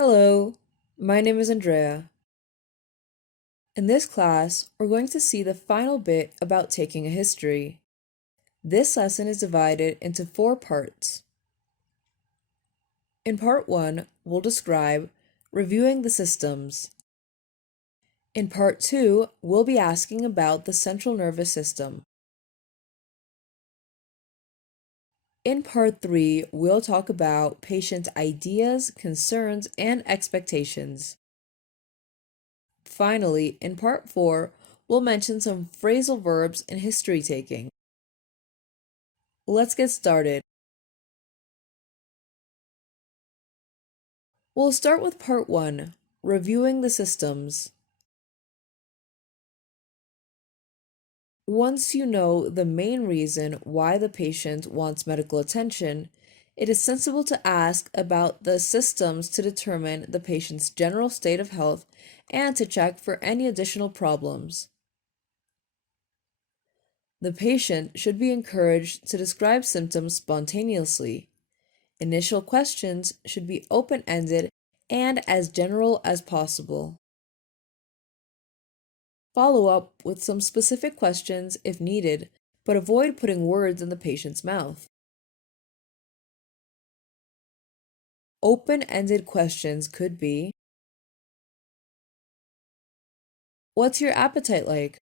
Hello, my name is Andrea. In this class, we're going to see the final bit about taking a history. This lesson is divided into 4 parts. In part 1, we'll describe reviewing the systems. In part 2, we'll be asking about the central nervous system. In part 3, we'll talk about patients' ideas, concerns, and expectations. Finally, in part 4, we'll mention some phrasal verbs in history taking. Let's get started. We'll start with part 1, reviewing the systems. Once you know the main reason why the patient wants medical attention, it is sensible to ask about the systems to determine the patient's general state of health and to check for any additional problems. The patient should be encouraged to describe symptoms spontaneously. Initial questions should be open-ended and as general as possible. Follow up with some specific questions if needed, but avoid putting words in the patient's mouth. Open-ended questions could be, what's your appetite like?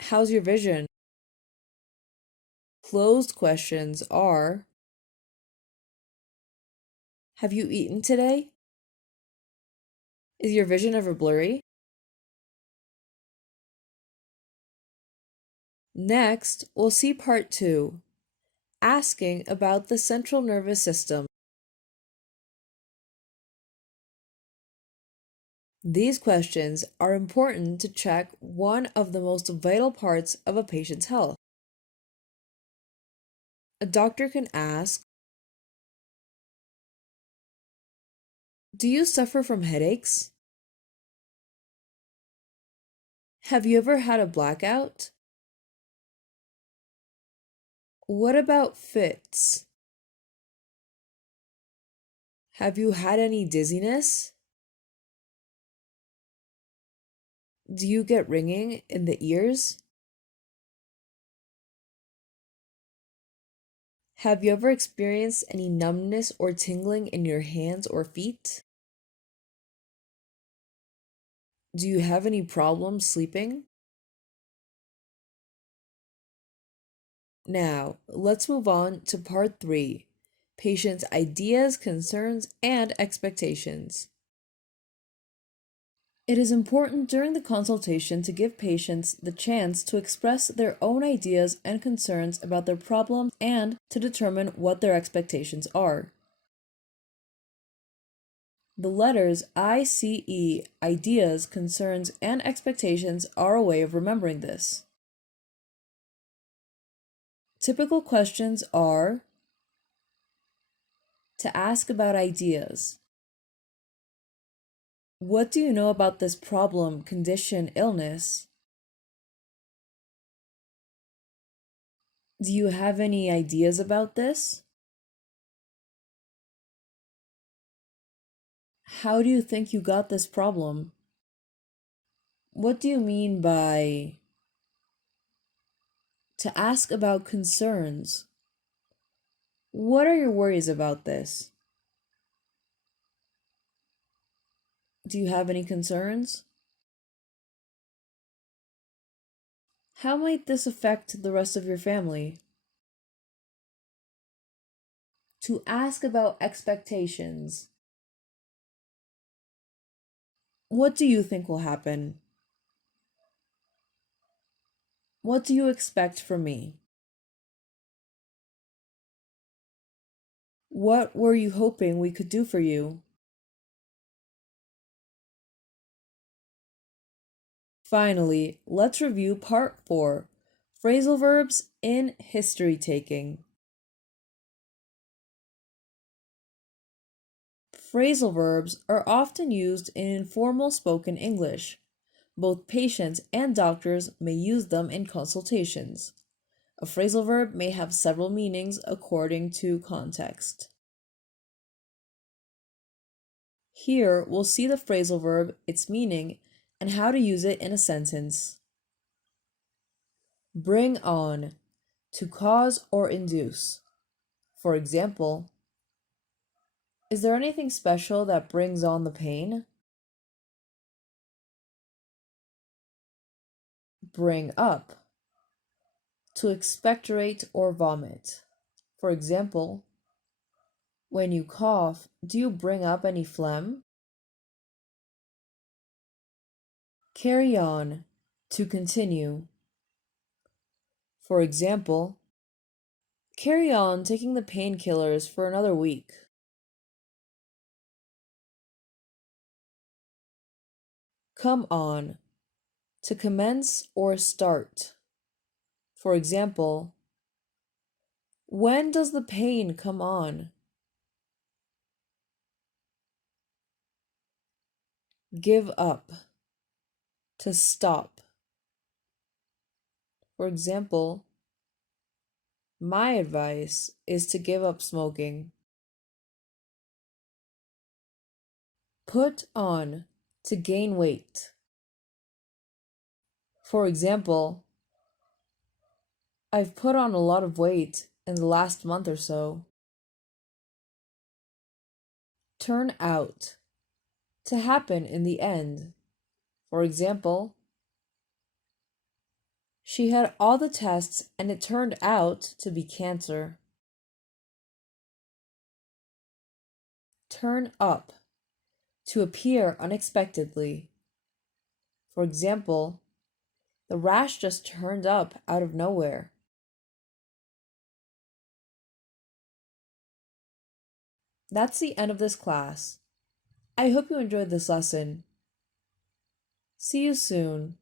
How's your vision? Closed questions are, have you eaten today? Is your vision ever blurry? Next, we'll see part 2, asking about the central nervous system. These questions are important to check one of the most vital parts of a patient's health. A doctor can ask, do you suffer from headaches? Have you ever had a blackout? What about fits? Have you had any dizziness? Do you get ringing in the ears? Have you ever experienced any numbness or tingling in your hands or feet? Do you have any problems sleeping? Now, let's move on to part 3, patient's ideas, concerns, and expectations. It is important during the consultation to give patients the chance to express their own ideas and concerns about their problem and to determine what their expectations are. The letters ICE, ideas, concerns, and expectations, are a way of remembering this. Typical questions are to ask about ideas. What do you know about this problem, condition, illness? Do you have any ideas about this? How do you think you got this problem? What do you mean by to ask about concerns? What are your worries about this? Do you have any concerns? How might this affect the rest of your family? To ask about expectations. What do you think will happen? What do you expect from me? What were you hoping we could do for you? Finally, let's review part 4, phrasal verbs in history taking. Phrasal verbs are often used in informal spoken English. Both patients and doctors may use them in consultations. A phrasal verb may have several meanings according to context. Here, we'll see the phrasal verb, its meaning, and how to use it in a sentence. Bring on, to cause or induce. For example, is there anything special that brings on the pain? Bring up, to expectorate or vomit. For example, when you cough, do you bring up any phlegm? Carry on, to continue. For example, carry on taking the painkillers for another week. Come on, to commence or start. For example, when does the pain come on? Give up, to stop. For example, my advice is to give up smoking. Put on, to gain weight. For example, I've put on a lot of weight in the last month or so. Turn out, to happen in the end. For example, she had all the tests and it turned out to be cancer. Turn up, to appear unexpectedly. For example, the rash just turned up out of nowhere. That's the end of this class. I hope you enjoyed this lesson. See you soon.